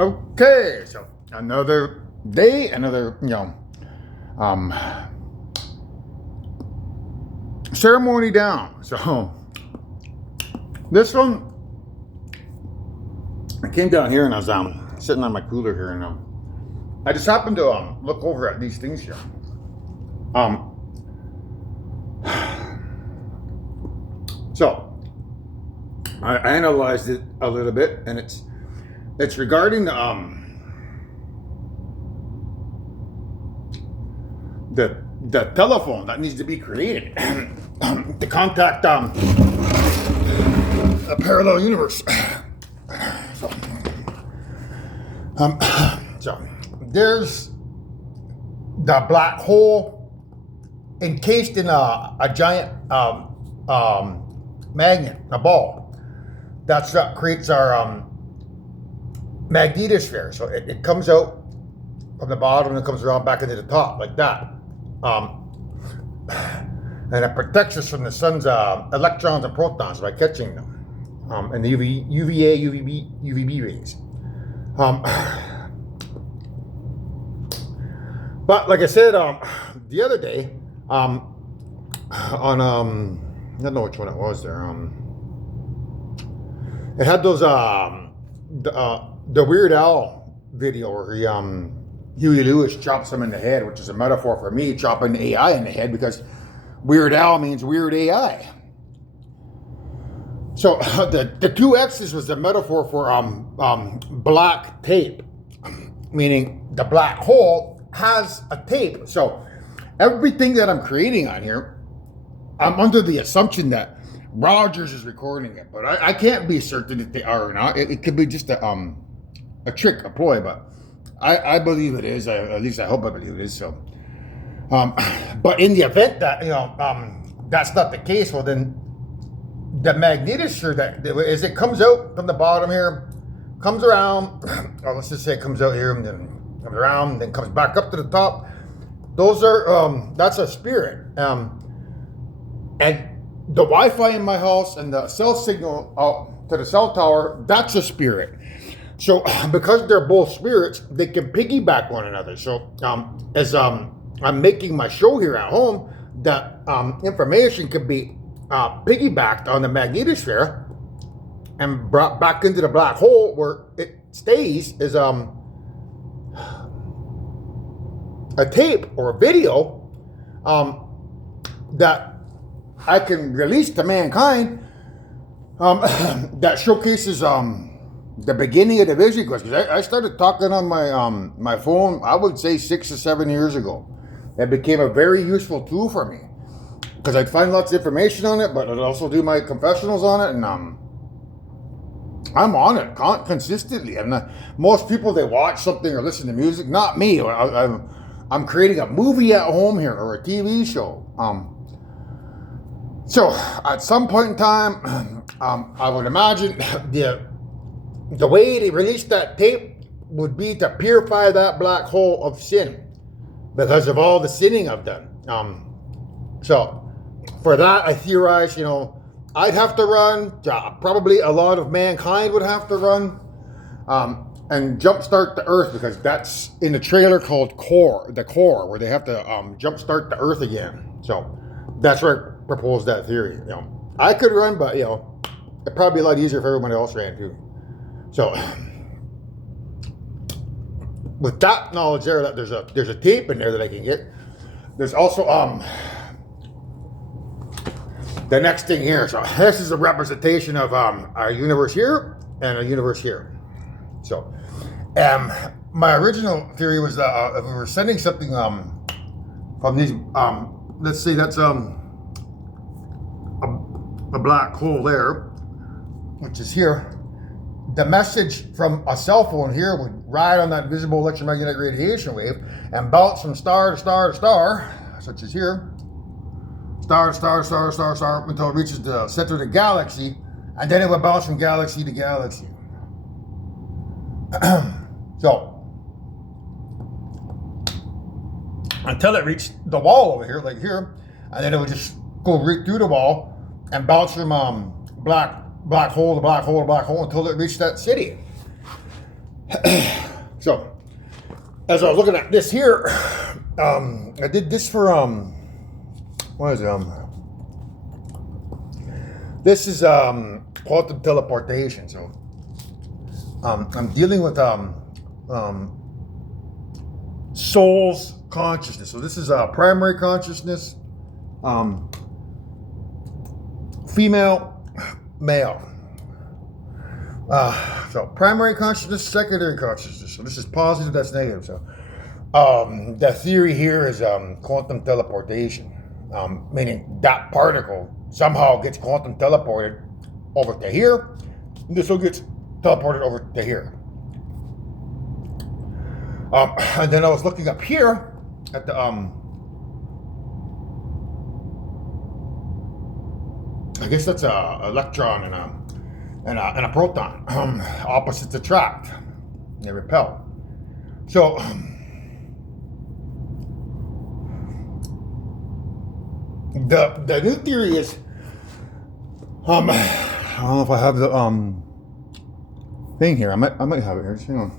Okay, so another day, another ceremony down. So this one, I came down here and I was sitting on my cooler here, and I just happened to look over at these things here. So I analyzed it a little bit, and it's regarding the telephone that needs to be created to contact a parallel universe. So, so there's the black hole encased in a giant magnet, a ball. That's what creates our magnetosphere. So it comes out from the bottom and it comes around back into the top like that. And it protects us from the sun's electrons and protons by catching them, and the UVA, UVB rays. But like I said, the other day, on I don't know which one it was there. It had those the Weird Al video where Huey Lewis chops him in the head, which is a metaphor for me chopping AI in the head, because Weird Al means weird AI. So the two X's was the metaphor for black tape, meaning the black hole has a tape. So everything that I'm creating on here, I'm under the assumption that Rogers is recording it, but I can't be certain if they are or not. It could be just a trick, a ploy, but I believe it is. At least I hope I believe it is. So, but in the event that that's not the case, well then the magnetosphere that as it comes out from the bottom here, comes around, or let's just say it comes out here and then comes around, and then comes back up to the top. Those are that's a spirit, and the Wi-Fi in my house and the cell signal out to the cell tower, that's a spirit. So because they're both spirits, they can piggyback one another. So as I'm making my show here at home, that information could be piggybacked on the magnetosphere and brought back into the black hole, where it stays as a tape or a video that I can release to mankind, that showcases the beginning of the vision quest. Because I started talking on my phone, I would say 6 or 7 years ago. It became a very useful tool for me, because I'd find lots of information on it, but I'd also do my confessionals on it, and I'm on it consistently. I'm not, most people, they watch something or listen to music, not me. I'm creating a movie at home here, or a TV show. So at some point in time, I would imagine the way they release that tape would be to purify that black hole of sin, because of all the sinning I've done. So for that, I theorize, I'd have to run, probably a lot of mankind would have to run, and jumpstart the earth, because that's in the trailer called the core, where they have to jumpstart the earth again. So that's where I proposed that theory. I could run, but it'd probably be a lot easier if everybody else ran too. So with that knowledge there, that there's a tape in there that I can get. There's also the next thing here. So this is a representation of our universe here and a universe here. So my original theory was that if we were sending something from these, let's say that's a black hole there, which is here. The message from a cell phone here would ride on that visible electromagnetic radiation wave and bounce from star to star to star, such as here, star to star to star to star to star, until it reaches the center of the galaxy, and then it would bounce from galaxy to galaxy. So until it reached the wall over here, like here, and then it would just go right through the wall and bounce from black hole to black hole to black hole until it reached that city. So, as I was looking at this here, I did this for what is it? This is quantum teleportation. So, I'm dealing with soul's consciousness. So this is primary consciousness, female, male. So primary consciousness, secondary consciousness. So this is positive, that's negative. So the theory here is quantum teleportation, meaning that particle somehow gets quantum teleported over to here. And this will get teleported over to here. And then I was looking up here at the I guess that's a electron and a proton. Opposites attract, they repel. So the new theory is I don't know if I have the thing here. I might have it here. Just hang on.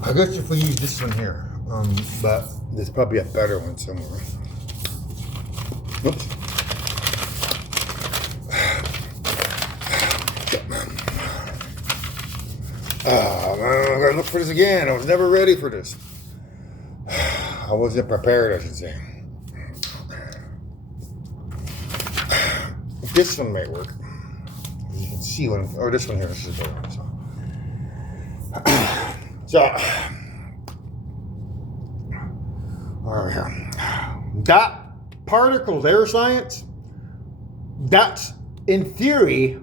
I guess if we use this one here, but there's probably a better one somewhere. Oops. I'm gonna look for this again. I was never ready for this. I wasn't prepared, I should say. This one might work. You can see one, or this one here. This is the one. So, over here. That particle there, science, that's in theory,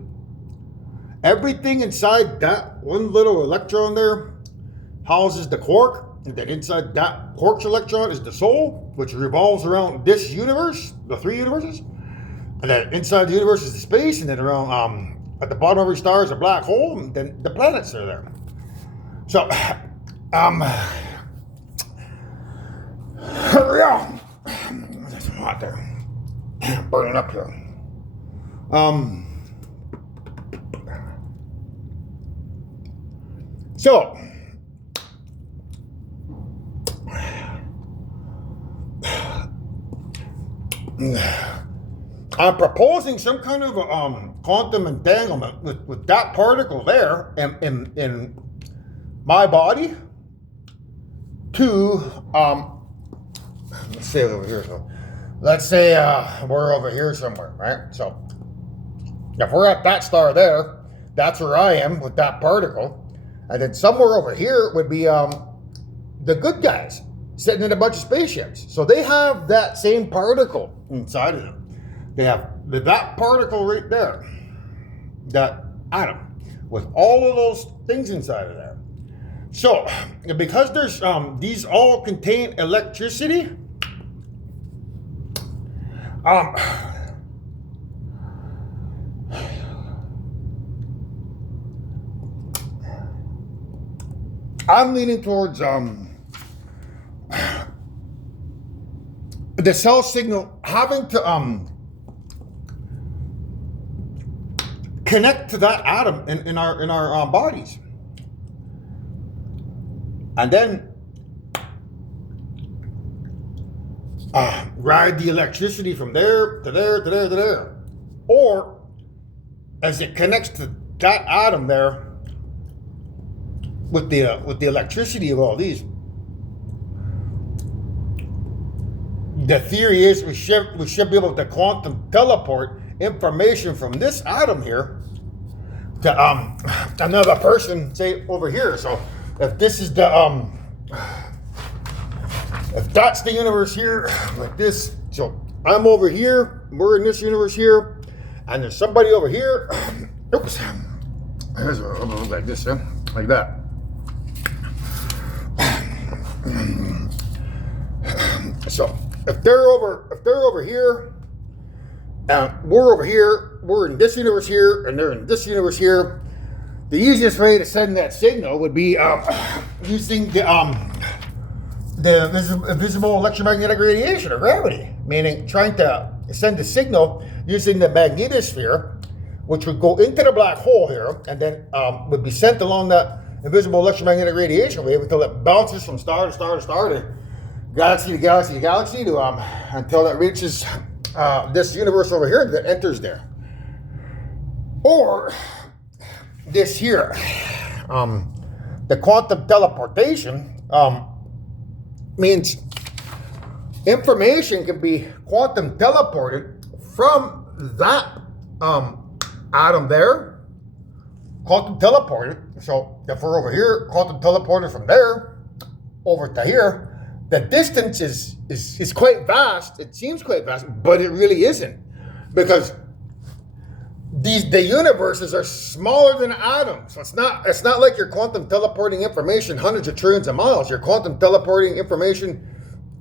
everything inside that one little electron there houses the quark, and then inside that quark's electron is the soul, which revolves around this universe, the three universes, and then inside the universe is the space, and then around at the bottom of every star is a black hole, and then the planets are there. So, yeah, there's some hot there, burning up here. So, I'm proposing some kind of quantum entanglement with that particle there in my body to let's say over here. So let's say we're over here somewhere, right? So if we're at that star there, that's where I am with that particle, and then somewhere over here would be the good guys sitting in a bunch of spaceships. So they have that same particle inside of them. They have that particle right there, that atom, with all of those things inside of there. So, because there's these all contain electricity, I'm leaning towards the cell signal having to connect to that atom in our bodies, and then ride the electricity from there to there to there to there, or as it connects to that atom there with the electricity of all these. The theory is we should be able to quantum teleport information from this atom here to another person, say over here. So if this is the if that's the universe here, like this, so I'm over here, we're in this universe here, and there's somebody over here. Oops, there's a little bit like this, like that. So if they're over here, we're over here, we're in this universe here, and they're in this universe here, the easiest way to send that signal would be using the visible electromagnetic radiation or gravity, meaning trying to send a signal using the magnetosphere which would go into the black hole here, and then would be sent along that invisible electromagnetic radiation wave until it bounces from star to star to star to galaxy to galaxy to galaxy to until it reaches this universe over here that enters there. Or this here, the quantum teleportation means information can be quantum teleported from that atom there, quantum teleported. So if we're over here, quantum teleported from there over to here, the distance is quite vast. It seems quite vast, but it really isn't, because the universes are smaller than atoms. So it's not like you're quantum teleporting information hundreds of trillions of miles. You're quantum teleporting information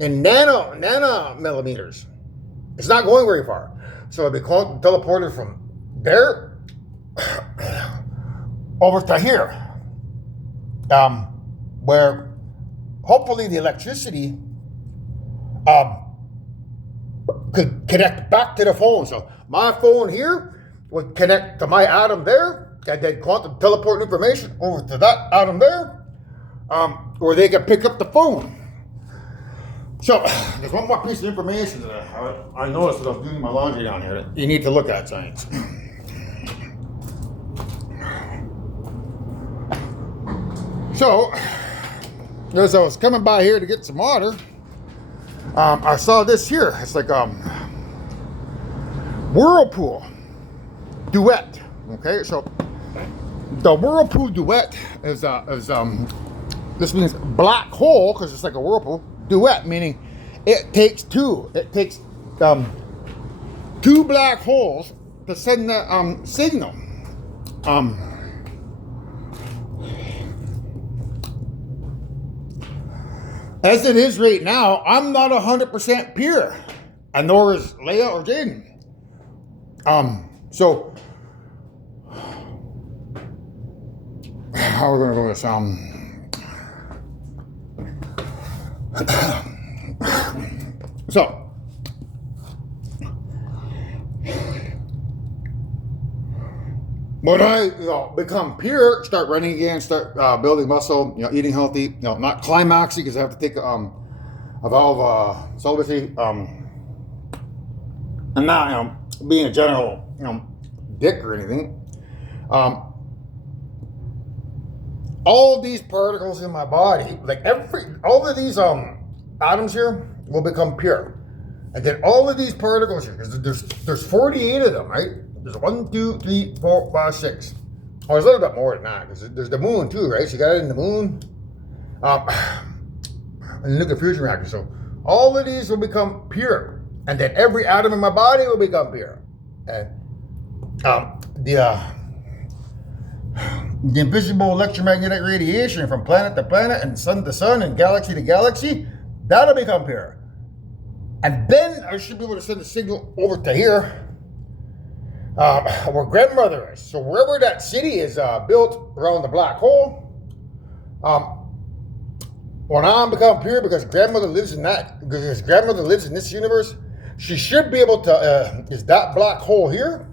in nanomillimeters. It's not going very far. So it'd be quantum teleported from there over to here, where hopefully the electricity could connect back to the phone. So my phone here would connect to my atom there, and then quantum teleport information over to that atom there, where they can pick up the phone. So there's one more piece of information that I noticed as I was doing my laundry down here that you need to look at, science. So as I was coming by here to get some water, I saw this here. It's like whirlpool duet. Okay, so the whirlpool duet is this means black hole because it's like a whirlpool. Duet meaning it takes two. It takes two black holes to send the signal. As it is right now, I'm not 100% pure, and nor is Leia or Jaden. So how are we gonna go with this? So when I become pure, start running again, start building muscle, eating healthy, not climaxing because I have to take a vow of celibacy, and not being a general dick or anything. All these particles in my body, like all of these atoms here will become pure. And then all of these particles here, because there's 48 of them, right? There's 1, 2, 3, 4, 5, 6. Oh, there's a little bit more than that, because there's the moon too, right? So you got it in the moon. And the nuclear fusion reactor. So all of these will become pure. And then every atom in my body will become pure. And the invisible electromagnetic radiation from planet to planet and sun to sun and galaxy to galaxy, that'll become pure. And then I should be able to send a signal over to here, where grandmother is. So wherever that city is built around the black hole, when I become pure, because grandmother lives in this universe, she should be able to, is that black hole here,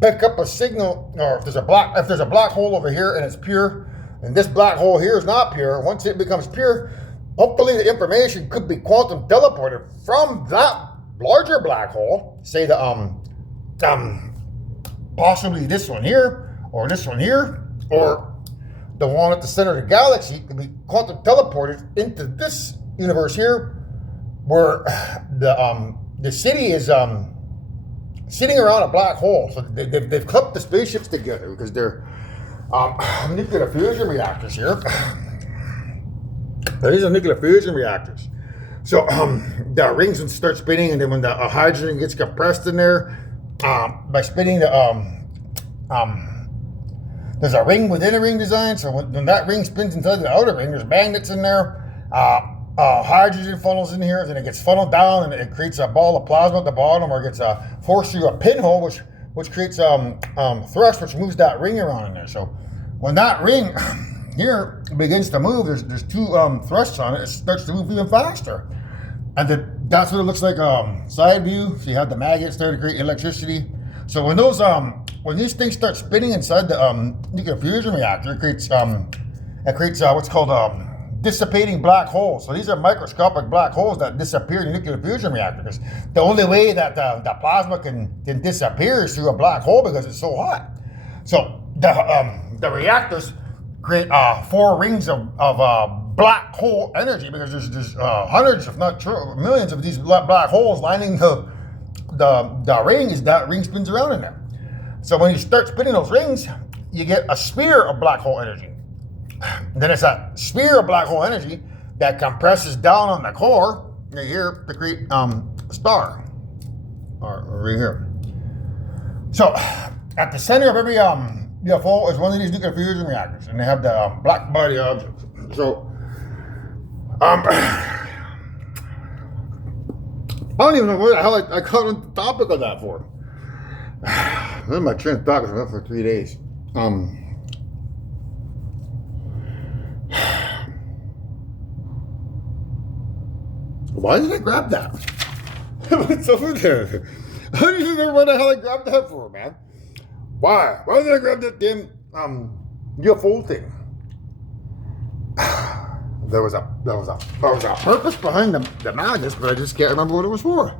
pick up a signal, or if there's a black hole over here and it's pure, and this black hole here is not pure, once it becomes pure, hopefully the information could be quantum teleported from that larger black hole, say the possibly this one here, or this one here, or the one at the center of the galaxy could be quantum teleported into this universe here, where the city is sitting around a black hole. So they've clumped the spaceships together because they're nuclear fusion reactors here. These are nuclear fusion reactors. So the rings would start spinning, and then when the hydrogen gets compressed in there, by spinning there's a ring within a ring design. So when that ring spins inside the outer ring, there's magnets in there. Hydrogen funnels in here, then it gets funneled down, and it creates a ball of plasma at the bottom, or it gets forced through a pinhole, which creates thrust, which moves that ring around in there. So when that ring here begins to move, there's two thrusts on it. It starts to move even faster, and then That's what it looks like side view. So you have the magnets there to create electricity. So when those when these things start spinning inside the nuclear fusion reactor, it creates what's called dissipating black holes. So these are microscopic black holes that disappear in the nuclear fusion reactor. Because the only way that the plasma can disappear is through a black hole because it's so hot. So the reactors create 4 rings of black hole energy because there's hundreds, if not millions, of these black holes lining the ring. As that ring spins around in there. So when you start spinning those rings, you get a sphere of black hole energy. And then it's that sphere of black hole energy that compresses down on the core right here to create a star, or right here. So at the center of every UFO is one of these nuclear fusion reactors, and they have the black body objects. So I don't even know what the hell I got on the topic of that for. This is my train of thought was up for 3 days. Why did I grab that? It's over there. I don't even remember what the hell I grabbed that for, man. Why? Why did I grab that damn UFO thing? There was a purpose behind the madness, but I just can't remember what it was for.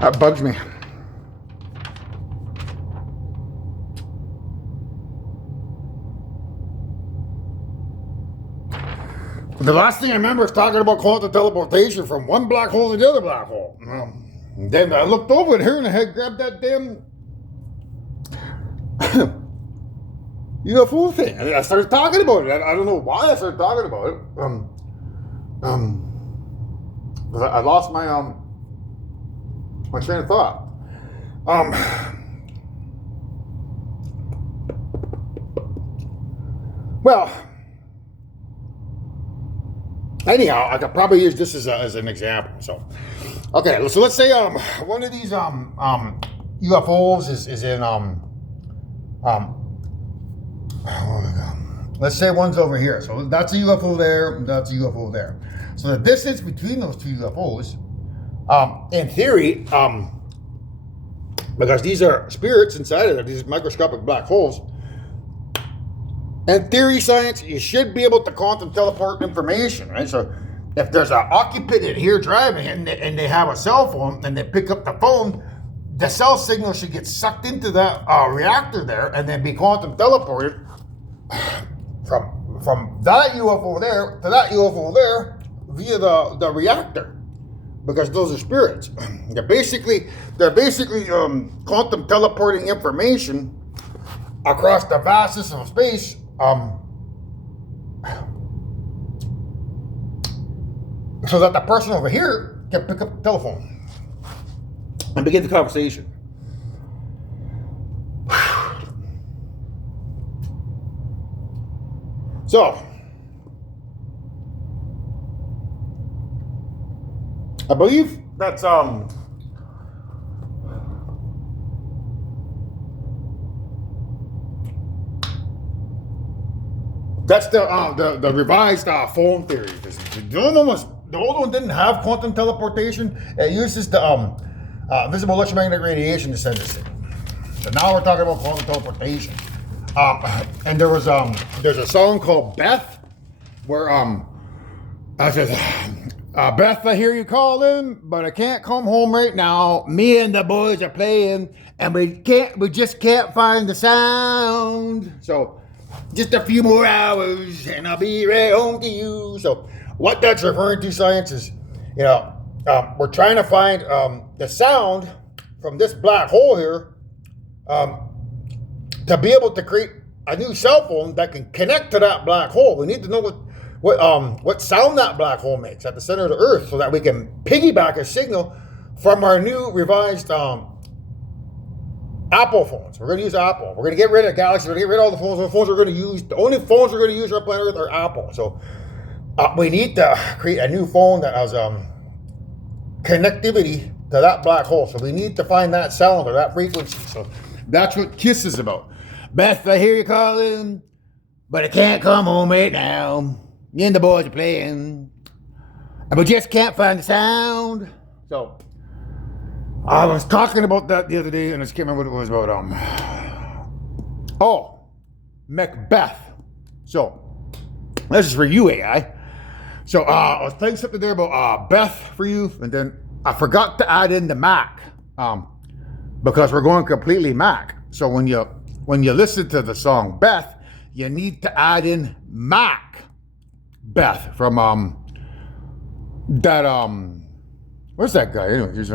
That bugs me. The last thing I remember is talking about quantum teleportation from one black hole to the other black hole. Then I looked over at her and I had grabbed that damn UFO thing. And I started talking about it. I don't know why I started talking about it. I lost my my train of thought. Well, anyhow, I could probably use this as an example. So, okay, so let's say one of these UFOs is in let's say one's over here. So that's a UFO there, that's a UFO there. So the distance between those two UFOs, in theory, because these are spirits inside of these microscopic black holes, in theory, science, you should be able to quantum teleport information, right? So if there's an occupant in here driving and they have a cell phone and they pick up the phone, the cell signal should get sucked into that reactor there and then be quantum teleported from that UFO there to that UFO there via the reactor, because those are spirits. They're basically quantum teleporting information across the vastness of space. So that the person over here can pick up the telephone and begin the conversation. So, I believe that's the revised phone theory. The old one didn't have quantum teleportation. It uses the visible electromagnetic radiation to send us in. So now we're talking about quantum teleportation. And there's a song called Beth, where I said, Beth, I hear you calling, but I can't come home right now. Me and the boys are playing, and we just can't find the sound. So just a few more hours, and I'll be right home to you. So what that's referring to, science, is, we're trying to find the sound from this black hole here, to be able to create a new cell phone that can connect to that black hole. We need to know what sound that black hole makes at the center of the Earth, so that we can piggyback a signal from our new revised Apple phones. We're going to use Apple. We're going to get rid of Galaxy. We're going to get rid of all the phones. The only phones we're going to use on planet Earth are Apple. So we need to create a new phone that has connectivity to that black hole. So we need to find that sound or that frequency. So that's what KISS is about. Beth, I hear you calling, but I can't come home right now. Me and the boys are playing, and we just can't find the sound. So I was talking about that the other day, and I just can't remember what it was about. Oh, Macbeth. So this is for you, AI. So I was playing something there about Beth for you, and then I forgot to add in the Mac because we're going completely Mac. So when you listen to the song Beth, you need to add in Mac Beth from what's that guy? Anyway, he's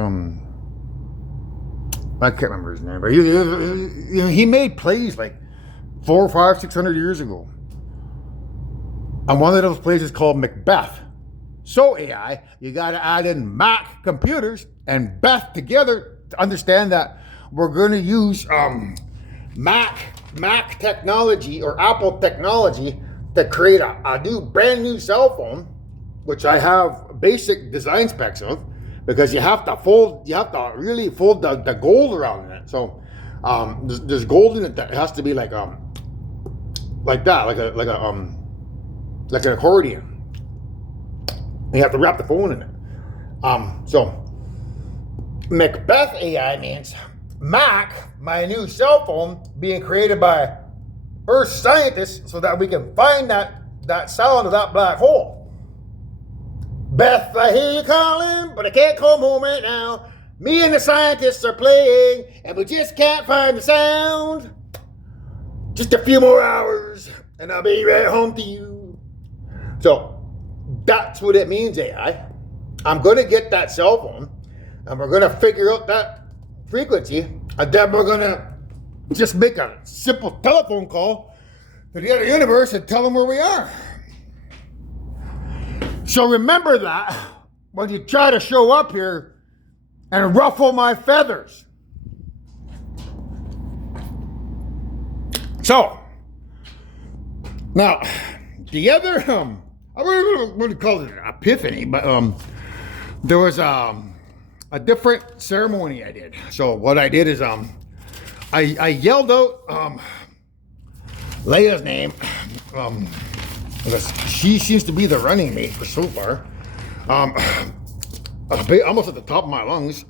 I can't remember his name, but he made plays like 400, 500, 600 years ago. And one of those plays is called Macbeth. So AI, you got to add in Mac computers and Beth together to understand that we're going to use Mac technology or Apple technology to create a brand new cell phone, which I have basic design specs of, because you have to really fold the gold around in it. So there's gold in it that has to be like that, like an accordion. You have to wrap the phone in it. So Macbeth AI means Mac, my new cell phone, being created by Earth scientists so that we can find that sound of that black hole. Beth, I hear you calling, but I can't come home right now. Me and the scientists are playing, and we just can't find the sound. Just a few more hours, and I'll be right home to you. So that's what it means, AI. I'm going to get that cell phone, and we're going to figure out that frequency, and then we're going to just make a simple telephone call to the other universe and tell them where we are. So remember that when you try to show up here and ruffle my feathers. So, now, the other, I wouldn't call it an epiphany, but there was a different ceremony I did. So what I did is I yelled out Leia's name, because she seems to be the running mate for so far. Almost at the top of my lungs,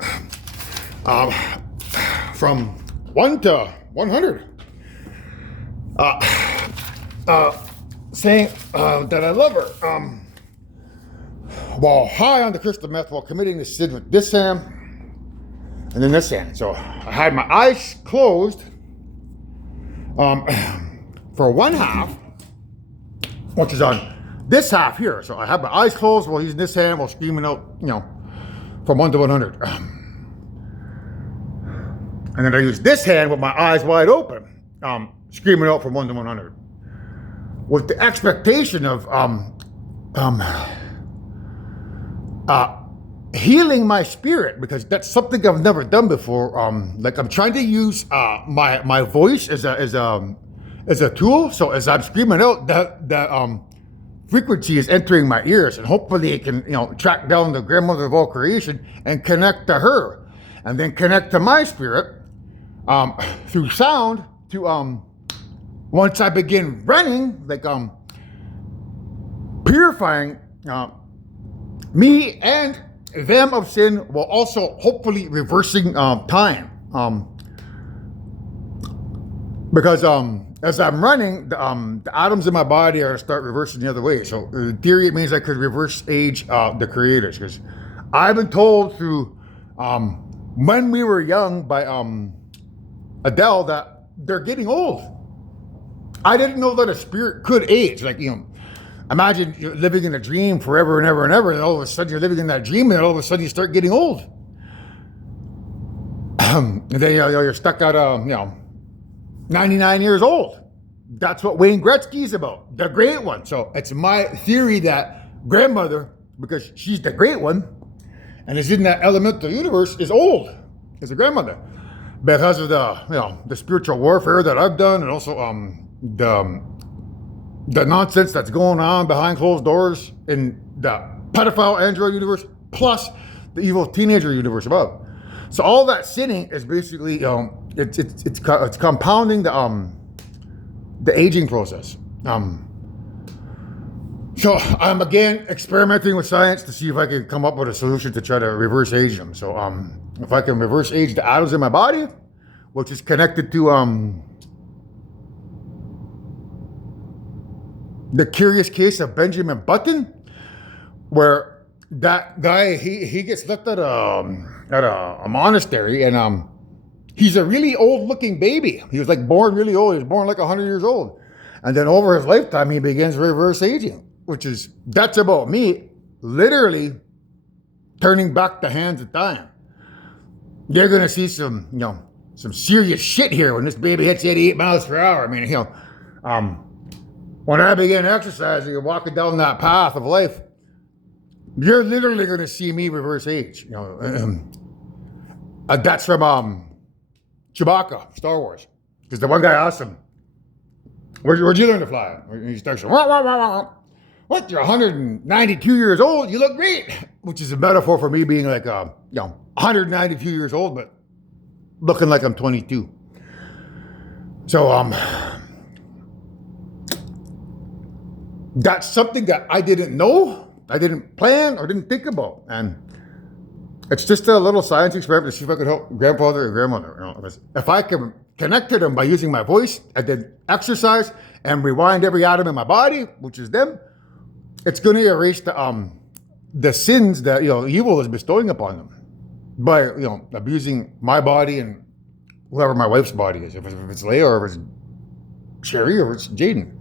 from 1 to 100, saying that I love her, while high on the crystal meth, while committing the sin with this hand and then this hand. So I had my eyes closed for one half, which is on this half here. So I have my eyes closed while using this hand while screaming out, from 1 to 100. And then I use this hand with my eyes wide open, screaming out from 1 to 100. With the expectation of healing my spirit, because that's something I've never done before. Like I'm trying to use my voice as a tool. So as I'm screaming out, that frequency is entering my ears, and hopefully it can track down the grandmother of all creation and connect to her, and then connect to my spirit through sound to once I begin running, like purifying me and them of sin, while also hopefully reversing time. Because as I'm running, the atoms in my body are start reversing the other way. So in theory, it means I could reverse age the creators. Because I've been told through when we were young by Adele that they're getting old. I didn't know that a spirit could age. Like, imagine you're living in a dream forever and ever and ever, and all of a sudden you're living in that dream, and all of a sudden you start getting old. And then you're stuck at 99 years old. That's what Wayne Gretzky's about, the great one. So it's my theory that grandmother, because she's the great one, and is in that elemental universe, is old, is a grandmother, because of the spiritual warfare that I've done, and also the nonsense that's going on behind closed doors in the pedophile android universe, plus the evil teenager universe above. So all that sinning is basically, it's compounding the aging process. So I'm again experimenting with science to see if I can come up with a solution to try to reverse age them. So if I can reverse age the atoms in my body, which is connected to the curious case of Benjamin Button, where that guy he gets left at a monastery, and he's a really old looking baby. He was like born really old. He was born like 100 years old, and then over his lifetime he begins reverse aging, that's about me literally turning back the hands of time. You're gonna see some serious shit here when this baby hits 88 miles per hour. I mean, when I begin exercising and walking down that path of life, you're literally going to see me reverse age. That's from Chewbacca, Star Wars. Because the one guy asked him, where'd you learn to fly? And he starts, wah, wah, wah, wah. What, you're 192 years old? You look great. Which is a metaphor for me being like, 192 years old, but looking like I'm 22. So, that's something that I didn't know, I didn't plan, or didn't think about. And it's just a little science experiment to see if I could help grandfather or grandmother. If I can connect to them by using my voice, and then exercise and rewind every atom in my body, which is them, it's going to erase the sins that evil is bestowing upon them by abusing my body and whoever my wife's body is. If it's Leia, or if it's Sherry, or if it's Jaden.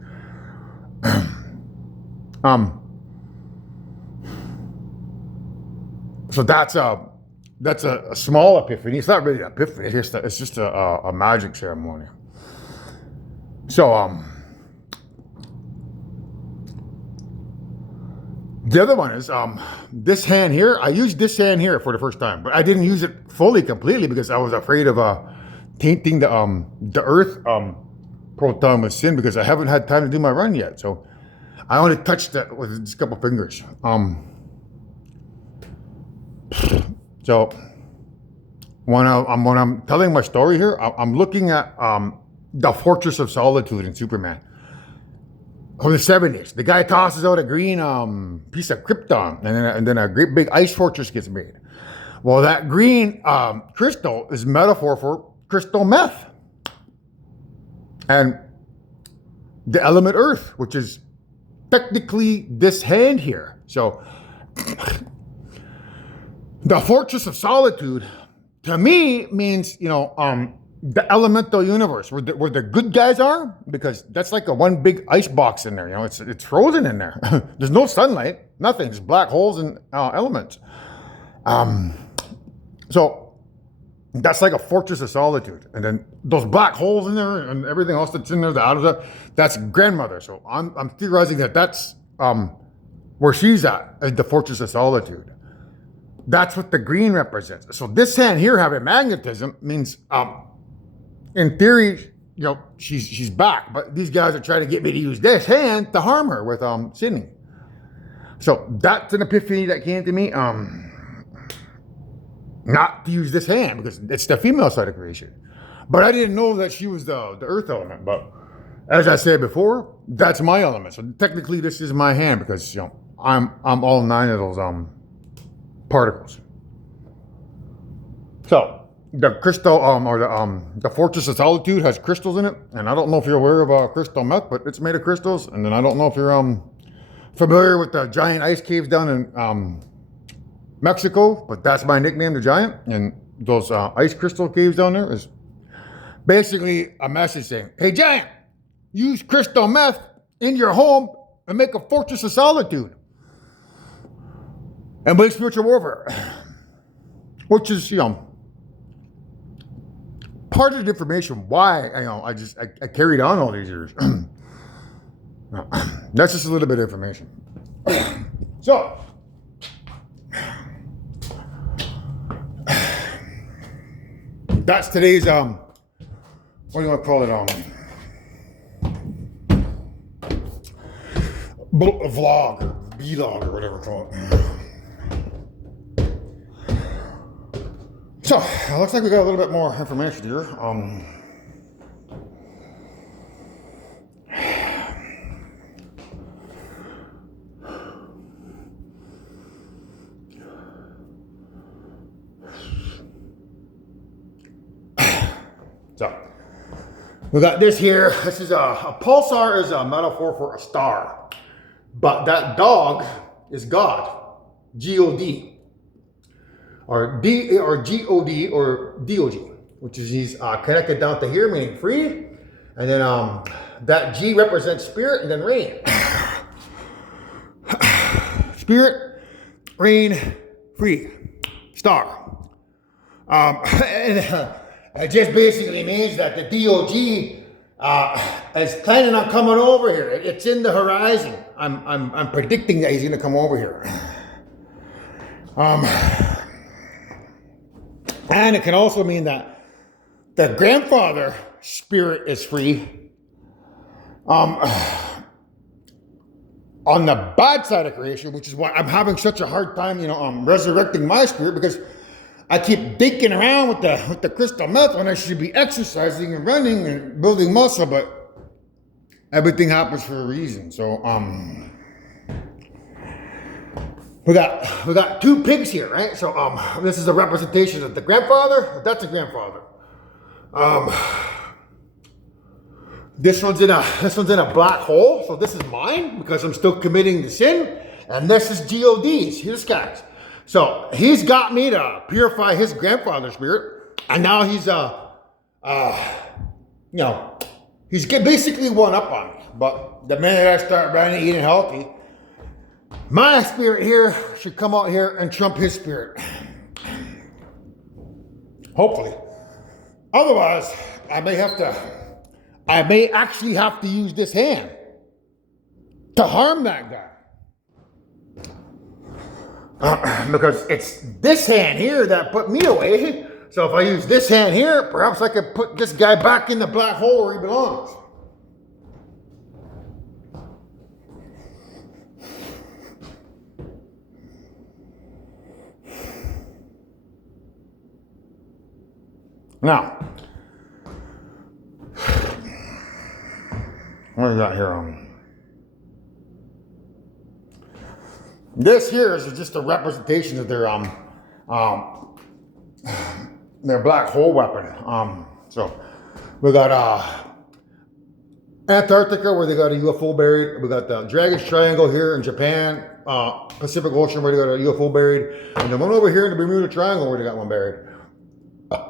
So that's a small epiphany. It's not really an epiphany. It's just a magic ceremony. So the other one is this hand here. I used this hand here for the first time, but I didn't use it fully, completely, because I was afraid of tainting the earth proton with sin, because I haven't had time to do my run yet. So I only touched that with just a couple fingers. So when I'm telling my story here, I'm looking at the Fortress of Solitude in Superman from the 70s. The guy tosses out a green piece of Krypton, and then a great big ice fortress gets made. Well, that green crystal is metaphor for crystal meth and the element Earth, which is technically this hand here. So the Fortress of Solitude to me means the elemental universe where the good guys are, because that's like a one big ice box in there. It's frozen in there. There's no sunlight, nothing, just black holes and elements. So that's like a Fortress of Solitude, and then those black holes in there and everything else that's in there, the atoms, that's grandmother. So I'm theorizing that's where she's at the Fortress of Solitude. That's what the green represents. So this hand here having magnetism means, in theory, she's back. But these guys are trying to get me to use this hand to harm her with sinning. So that's an epiphany that came to me. Not to use this hand, because it's the female side of creation. But I didn't know that she was the earth element. But as I said before, that's my element. So technically, this is my hand, because I'm all 9 of those particles. So the crystal or the Fortress of Solitude has crystals in it, and I don't know if you're aware of crystal meth, but it's made of crystals. And then I don't know if you're familiar with the giant ice caves down in Mexico, but that's my nickname, the Giant. And those ice crystal caves down there is basically a message saying, hey Giant, use crystal meth in your home and make a Fortress of Solitude and make spiritual warfare, which is part of the information why I carried on all these years. That's just a little bit of information. So that's today's what do you want to call it, vlog, B-log or whatever it's called. So, it looks like we got a little bit more information here. So, we got this here. This is a pulsar is a metaphor for a star. But that dog is God. G-O-D. Or D or G-O-D or D-O-G. Which is he's connected down to here, meaning free. And then that G represents spirit and then rain. Spirit, rain, free. Star. And it just basically means that the DOG is planning on coming over here. It's in the horizon. I'm predicting that he's going to come over here. And it can also mean that the grandfather spirit is free. On the bad side of creation, which is why I'm having such a hard time, resurrecting my spirit, because I keep dinking around with the crystal meth when I should be exercising and running and building muscle, but everything happens for a reason. So we got two pigs here, right? So this is a representation of the grandfather. That's a grandfather. This one's in a black hole. So this is mine because I'm still committing the sin, and this is God's. This guy's. So he's got me to purify his grandfather's spirit, and now he's he's basically one up on me. But the minute I start running, eating healthy, my spirit here should come out here and trump his spirit. Hopefully. Otherwise, I may actually have to use this hand to harm that guy. Because it's this hand here that put me away. So if I use this hand here, perhaps I could put this guy back in the black hole where he belongs. Now, what do we got here? This here is just a representation of their black hole weapon. So we got Antarctica where they got a UFO buried. We got the Dragon's Triangle here in Japan, Pacific Ocean where they got a UFO buried, and the one over here in the Bermuda Triangle where they got one buried.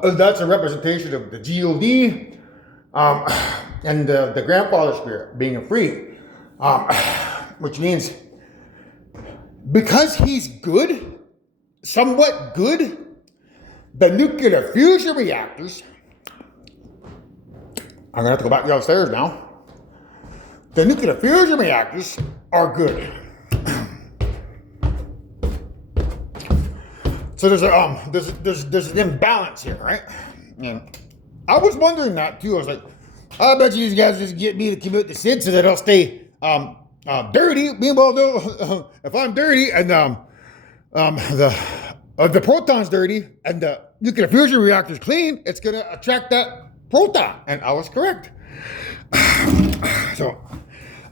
That's a representation of the God and the grandfather spirit being free, which means, because he's good, somewhat good, the nuclear fusion reactors, I'm going to have to go back downstairs now. The nuclear fusion reactors are good. So there's an imbalance here, right? And I was wondering that too. I was like, I bet you these guys just get me to commit the sin so that I'll stay dirty. Meanwhile, if I'm dirty and the proton's dirty and the nuclear fusion reactor's clean, it's gonna attract that proton. And I was correct. So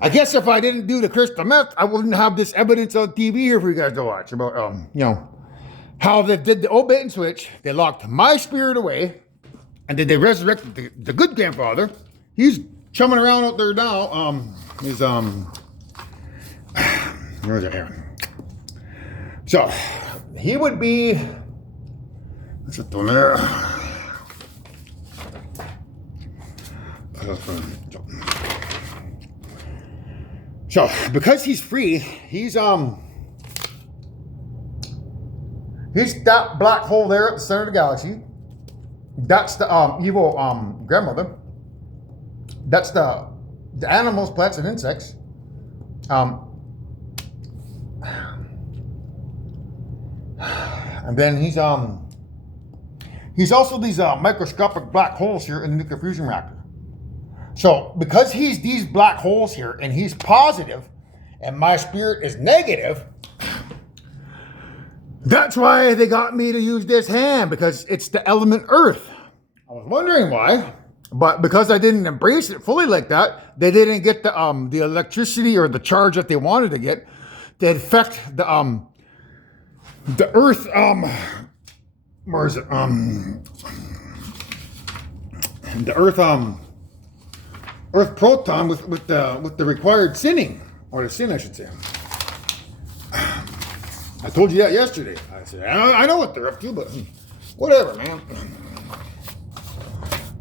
I guess if I didn't do the crystal meth, I wouldn't have this evidence on TV here for you guys to watch about how they did the old bait and switch. They locked my spirit away, and then they resurrected the good grandfather. He's chumming around out there now. Where's it here? So he would be. What's it doing there? So because he's free, he's that black hole there at the center of the galaxy. That's the evil grandmother. That's the animals, plants, and insects. And then he's also these microscopic black holes here in the nuclear fusion reactor. So because he's these black holes here and he's positive, and my spirit is negative, that's why they got me to use this hand, because it's the element earth. I was wondering why, but because I didn't embrace it fully like that, they didn't get the electricity or the charge that they wanted to get to affect the earth, where is it? The earth proton with the required sinning, or the sin, I should say. I told you that yesterday. I said, I know what they're up to, but whatever, man.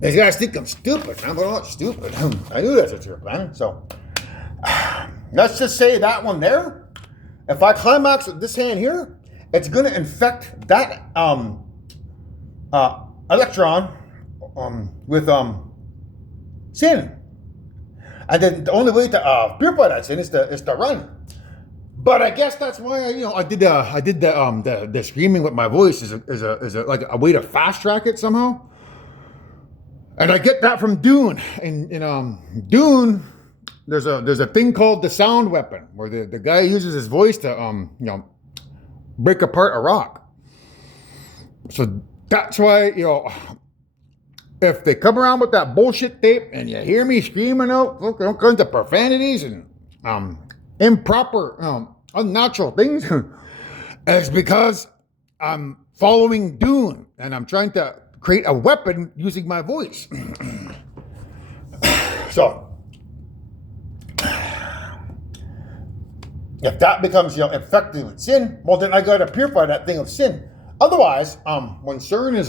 These guys think I'm stupid, man, but I'm not stupid. I knew that's what you were planning. So let's just say that one there, if I climax with this hand here, it's going to infect that electron with sin. And then the only way to purify that sin is to run. But I guess that's why I did the screaming with my voice is a like a way to fast track it somehow. And I get that from Dune. In Dune, there's a thing called the sound weapon, where the guy uses his voice to break apart a rock. So that's why if they come around with that bullshit tape and you hear me screaming out all kinds of profanities and improper, unnatural things, it's because I'm following Dune and I'm trying to create a weapon using my voice. So, if that becomes infected with sin, well then I gotta purify that thing of sin. Otherwise, when CERN is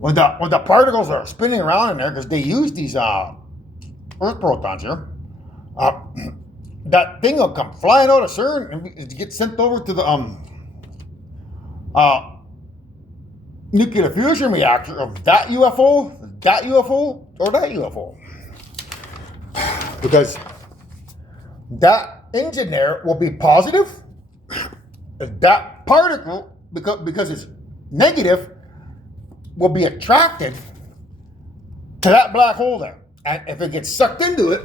when the particles are spinning around in there, because they use these earth protons here, that thing will come flying out of CERN and get sent over to the nuclear fusion reactor of that UFO, or that UFO. Because that engine there will be positive. That particle, because it's negative, will be attracted to that black hole there. And if it gets sucked into it,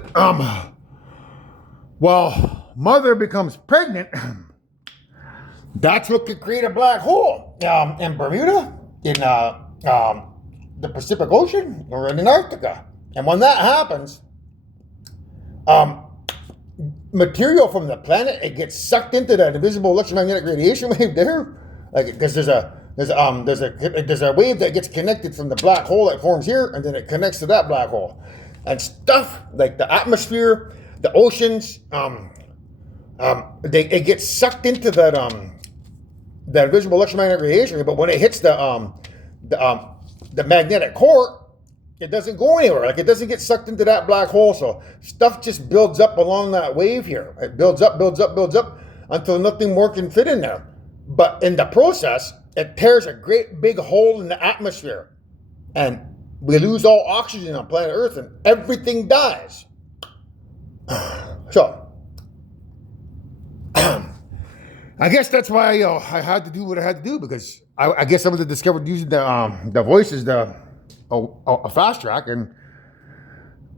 well, mother becomes pregnant. That's what could create a black hole in Bermuda, in the Pacific Ocean, or in Antarctica. And when that happens, material from the planet, it gets sucked into that invisible electromagnetic radiation wave there, like, because there's a wave that gets connected from the black hole that forms here, and then it connects to that black hole, and stuff like the atmosphere, the oceans, it gets sucked into that invisible electromagnetic radiation. But when it hits the magnetic core, it doesn't go anywhere. Like, it doesn't get sucked into that black hole. So stuff just builds up along that wave here. It builds up until nothing more can fit in there. But in the process, it tears a great big hole in the atmosphere. And we lose all oxygen on planet Earth and everything dies. So, I guess that's why I had to do what I had to do, because I guess I would have discovered using the voices, a fast track, and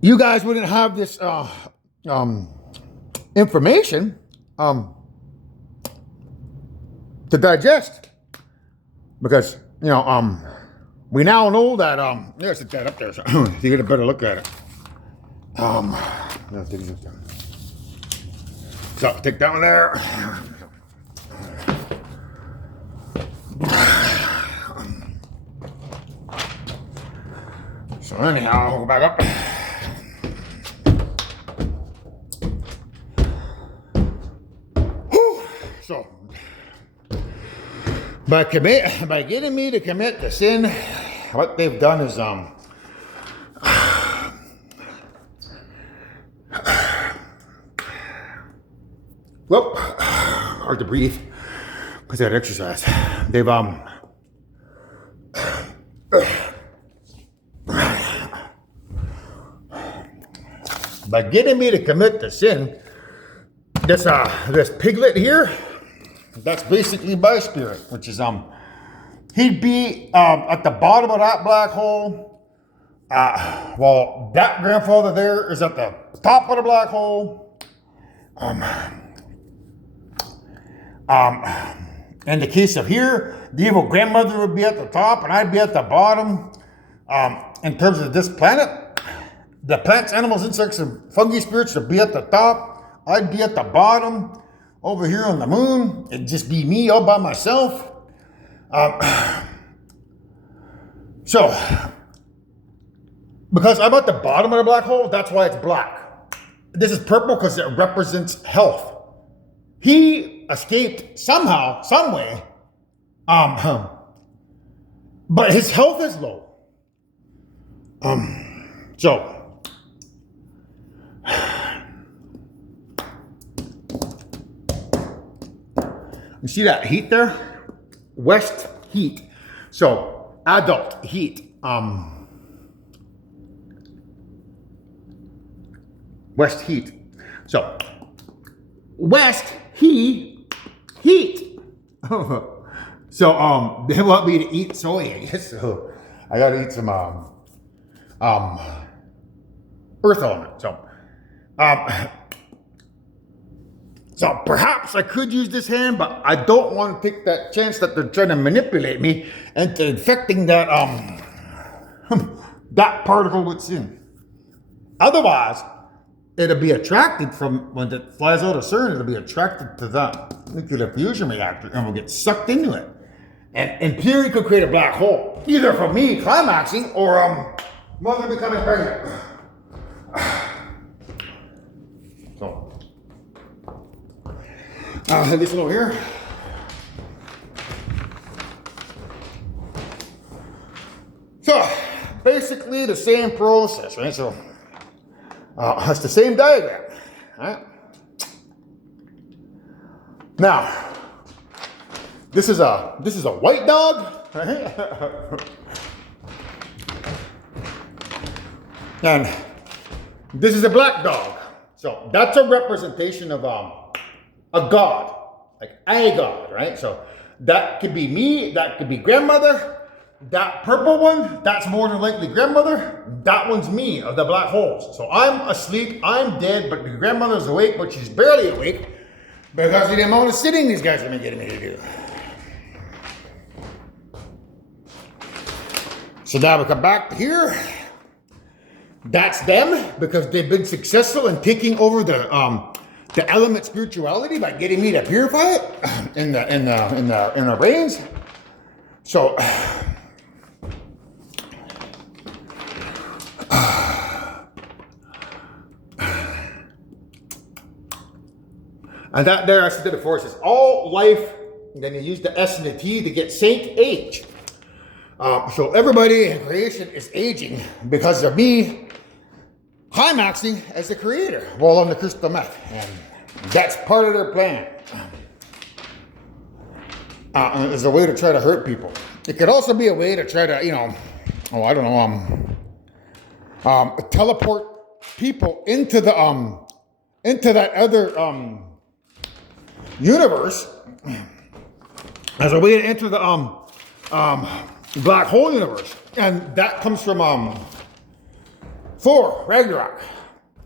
you guys wouldn't have this information to digest, because we now know that there's that up there, so you get a better look at it. So take that one there. So anyhow, I'll go back up. Whew. So by getting me to commit the sin, what they've done is whoop, hard to breathe because I had exercise. They've by getting me to commit the sin, this piglet here, that's basically my spirit, which is he'd be at the bottom of that black hole, Well, that grandfather there is at the top of the black hole. In the case of here, the evil grandmother would be at the top and I'd be at the bottom. In terms of this planet, the plants, animals, insects, and fungi spirits would be at the top. I'd be at the bottom. Over here on the moon, it'd just be me all by myself. So, because I'm at the bottom of the black hole, that's why it's black. This is purple because it represents health. He escaped somehow, some way, but his health is low. So, you see that heat there? West heat. So, adult heat. West heat. So, West heat. So, they want me to eat soy, I guess. So, I gotta eat some earth element. So perhaps I could use this hand, but I don't want to take that chance that they're trying to manipulate me into infecting that that particle with sin. Otherwise, it'll be attracted from when it flies out of CERN. It'll be attracted to that nuclear fusion reactor, and will get sucked into it. And in theory, could create a black hole, either from me climaxing or mother becoming pregnant. So. This one over here. So, basically the same process, right? So, it's the same diagram, right? Now, this is a white dog, right? And this is a black dog. So that's a representation of a god, like a god, right? So that could be me, that could be grandmother. That purple one, that's more than likely grandmother. That one's me, of the black holes. So I'm asleep, I'm dead, but the grandmother's awake, but she's barely awake because of the amount of sitting these guys have been getting me to do. So now we come back to here. That's them, because they've been successful in taking over the element spirituality by getting me to purify it in the brains. So and that there, I said before, it says all life, and then you use the S and the T to get Saint Age. So everybody in creation is aging because of me climaxing as the creator while on the crystal meth, and that's part of their plan. As a way to try to hurt people. It could also be a way to try to, teleport people into the into that other universe as a way to enter the black hole universe, and that comes from Thor, Ragnarok.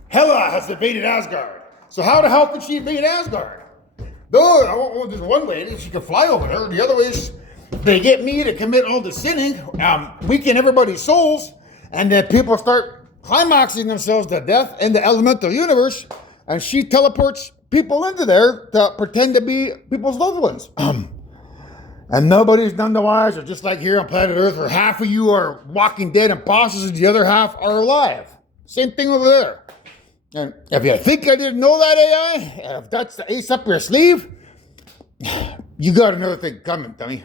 Hela has invaded Asgard. So how the hell could she invade Asgard? There's one way she can fly over there. The other way is they get me to commit all the sinning, weaken everybody's souls, and then people start climaxing themselves to death in the elemental universe, and she teleports people into there to pretend to be people's loved ones. And nobody's none the wiser, just like here on planet Earth, where half of you are walking dead imposters and the other half are alive. Same thing over there. And if you think I didn't know that, AI, if that's the ace up your sleeve, you got another thing coming, dummy.